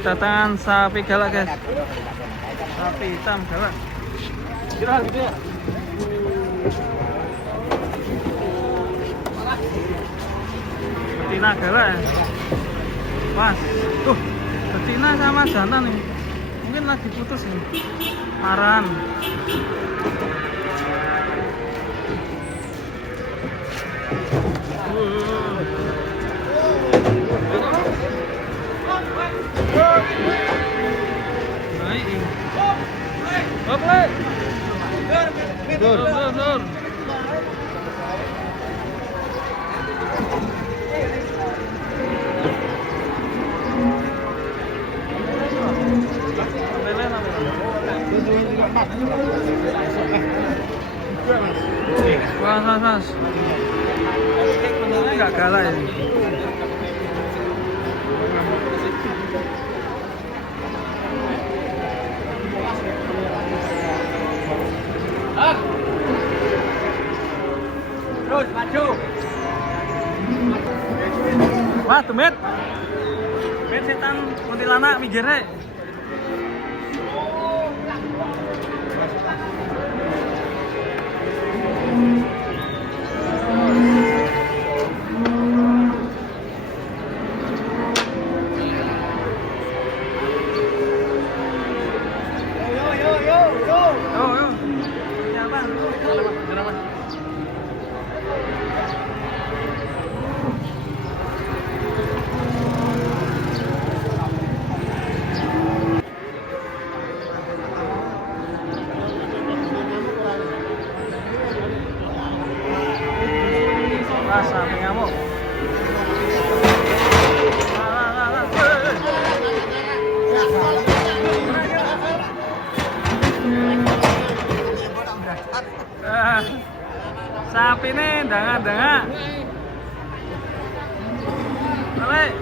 Kedatangan sapi galak guys. Sapi hitam galak. Kira gitu ya. Betina galak ya. Pas. Tuh, betina sama jantan nih. Mungkin lagi putus nih. Aran. Oke. Dur. Wah, nggak galak ya. Terus maju. Wah, tumit. Met setan kuntilanak minggirnya. Sapi ngamuk. Sapi ini dangak-dangak. Balik.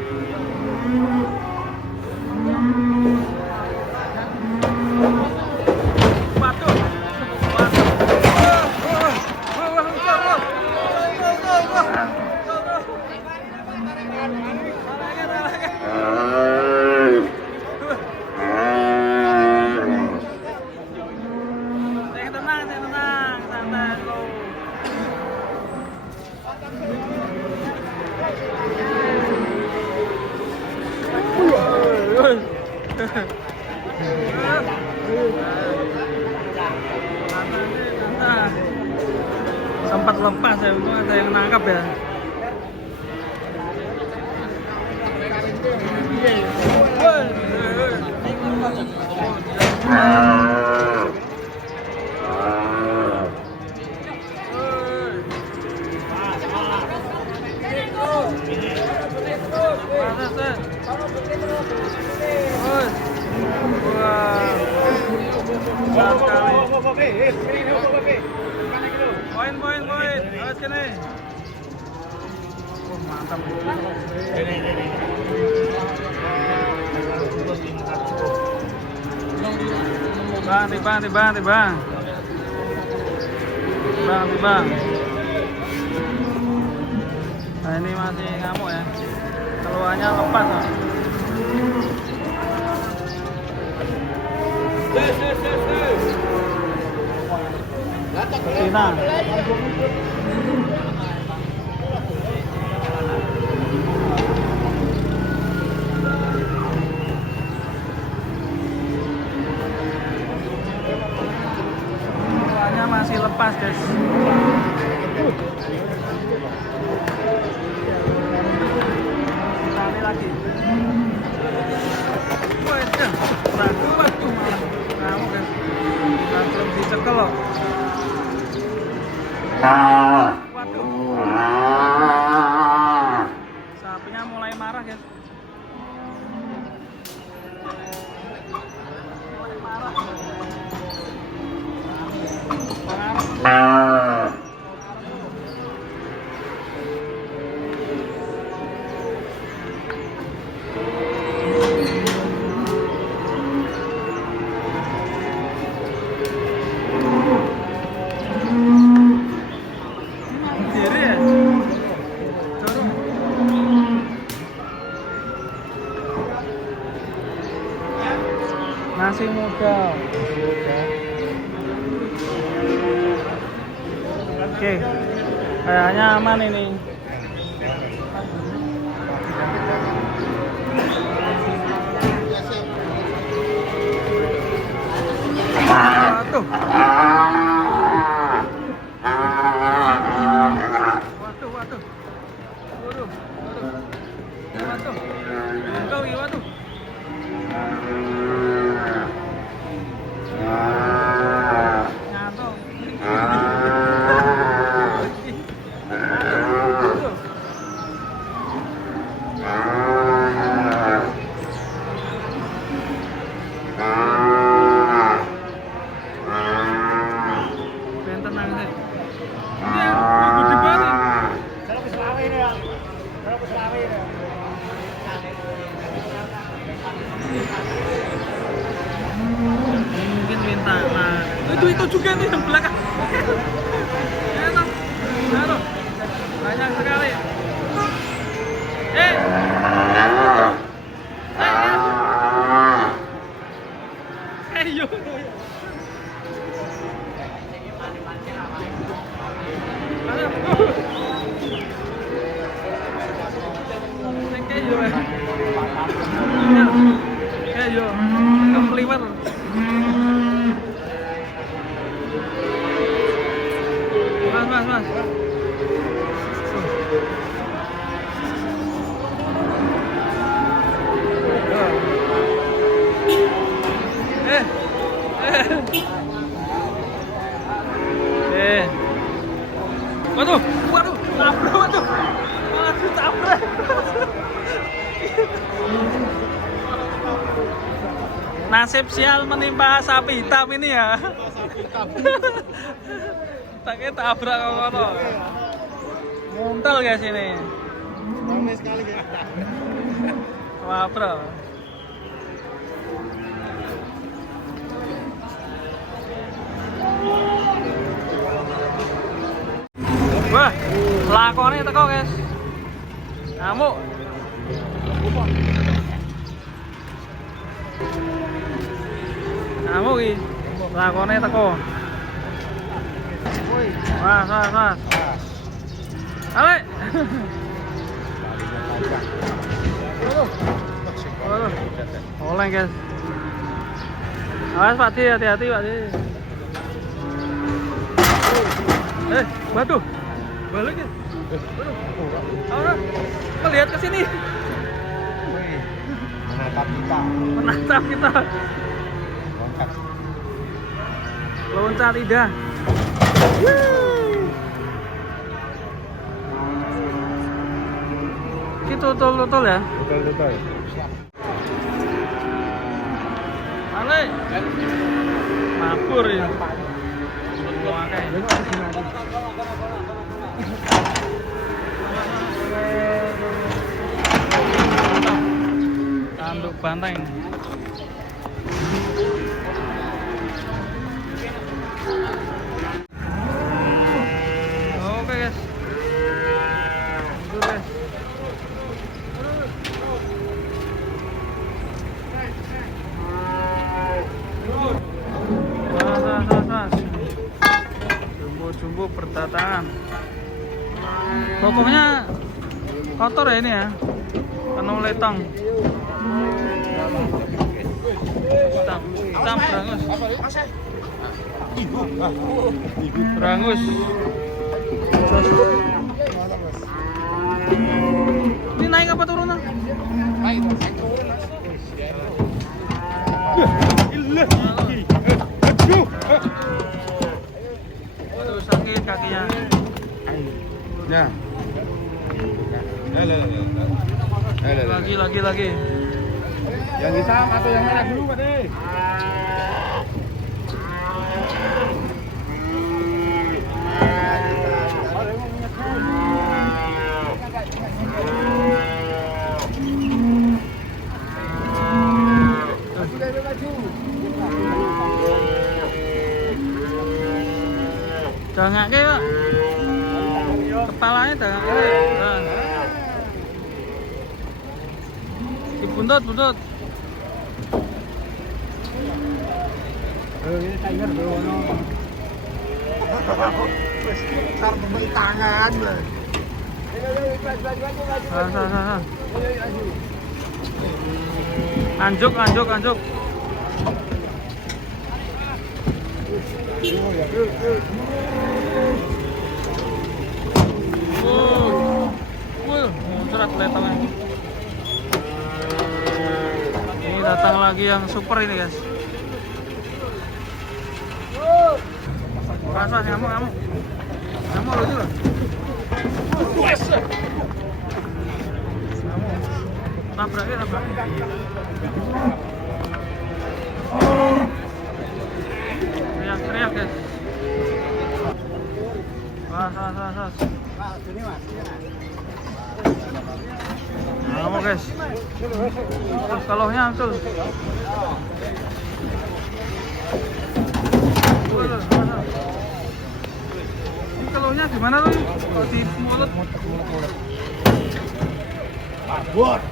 Sempat lepas ya, untung ada yang nangkap ya. Poin. Awas kene. Oh, mantap. Bang. Nah, ini masih ngamuk ya. Keluarnya lepas. Betina. Keluarnya masih lepas guys. Cari lagi. Waduh, waduh malah ngamuk guys. Belum dicekel loh. Waduh. Sapinya mulai marah guys. Nasi muda. Oke, kayaknya aman ini. Waduh. Waduh. Waduh. Nyantol. Tenang sih. Ini gede banget. Kalau ke Selawe ini ya. Mungkin minta. Nah, itu juga nih yang belakang. Enak. Taruh. Banyak sekali. Yo. Ayo, kemeliwat. Mas. Waduh, tabrak. Malah ditabrak. Nasib sial menimpa sapi hitam ini ya. Taknya tabrak kono. Muntel guys ini. Ramai sekali ya. Wah, bro. Wah, lakonnya teko guys. Ngamuk. Ngamuk iki. Lakonnya teko. Mas. Ale. Oleh guys. Awas Pak Di, hati-hati Pak Di. Waduh. Balik ya. Waduh. Melihat ke sini. Menatap kita. Loncat lidah. Ini tutul ya? Betul. Ale. Mabur ya. Tanduk banteng. Oke guys. Itu guys. Mas. Jumbo berdatangan. Pokoknya kotor ya ini ya. Penuh letong. Hitam berangus. Berangus. Ini naik apa turunan? Naik. Aduh, sakit kakinya. Ya. Lagi. Yang hitam atau yang merah dulu, Pak De? Dangake, Pak. Kepalanya dangake. Nah. Dibuntut. Ini tiger bro, no. Besar membeli tangan. Anjuk. Muncrat letongnya. Ini datang lagi yang super ini guys. Pas ngamuk lucu loh. Nabraknya. Teriak guys. Pas. Ngamuk guys. Terus kalaunya hancur. Ini kalaunya gimana tuh? Di mulut. Buat.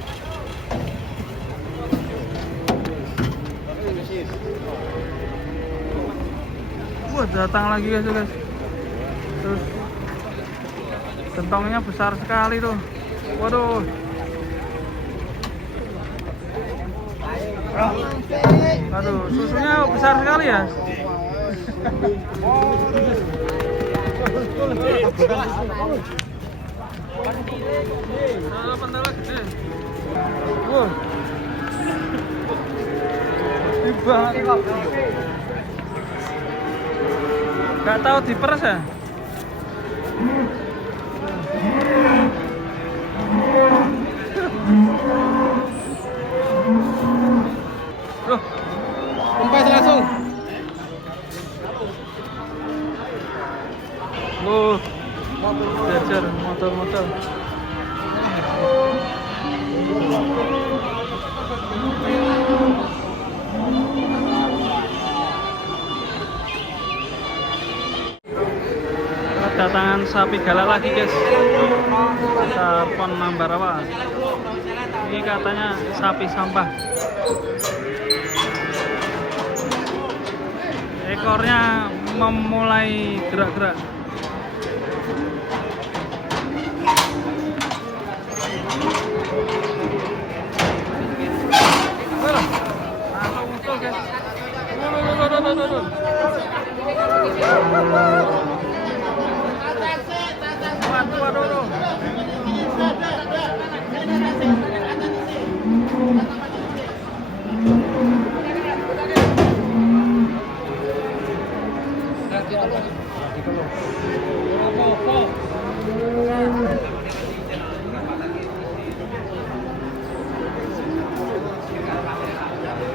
Wah, datang lagi guys. Terus kentongnya besar sekali tuh. Waduh. Aduh, susunya besar sekali ya. Pentala gede. Wah. Tiba. Gak tahu diperes ya? Loh, Kempes langsung. loh, jajar motor. Kedatangan sapi galak lagi guys. Sapon nambar apa? Ini katanya sapi sampah. Ekornya memulai gerak-gerak. Langsung muncul guys. Waduh.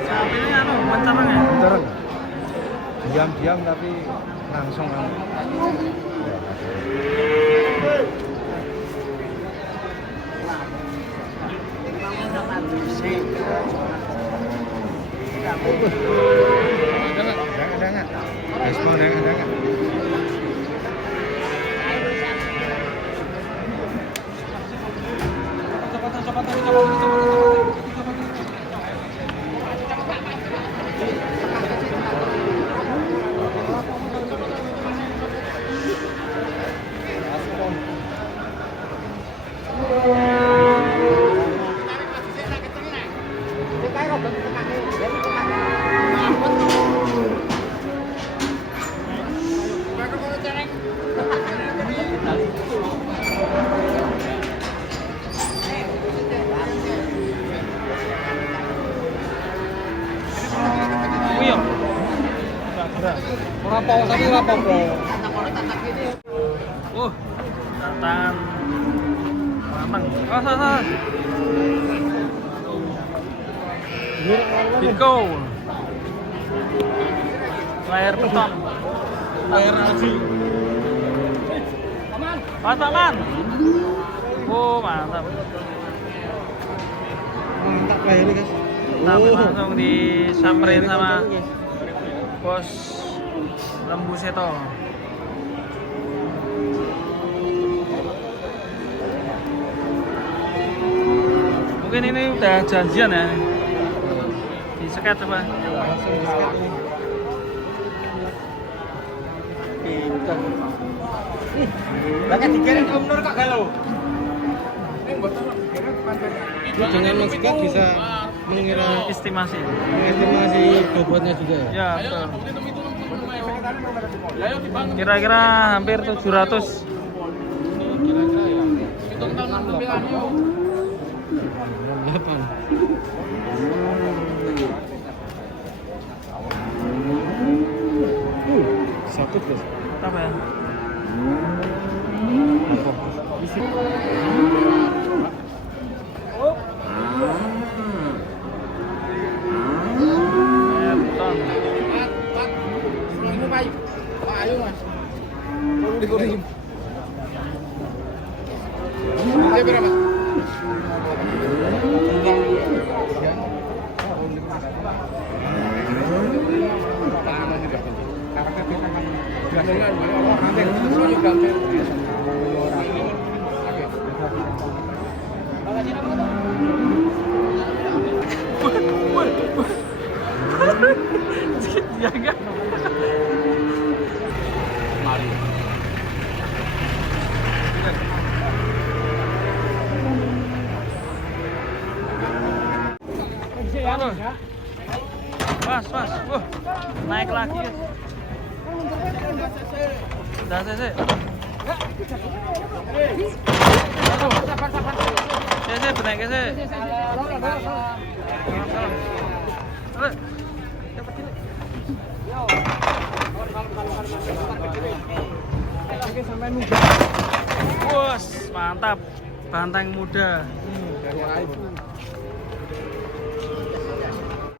Sapi ini mencereng ya? Turun. Diam tapi langsung. Jangan. Mau jangan. Tangan matang. Raksasa. Biko. Layar beton. Layar aji. Paman. Oh, mantap. Mantap layarnya guys. Tapi langsung disamperin sama bos lembu seto. Mungkin ini udah janjian ya. Di seket coba. Langsung di sket ini. Bahkan dikirim ke umur kok galau. Dengan mengikat bisa Estimasi. mengestimasi bobotnya juga ya. Ya, betul. Kira-kira hampir 700. Kira-kira ya. Satu guys. Apa ya? Ton. Ayo mas. Berapa? Jaga. Mari. Aduh. Mas. Naik lagi. Udah CC. CC benaik CC. Bos, mantap. Banteng muda. Dari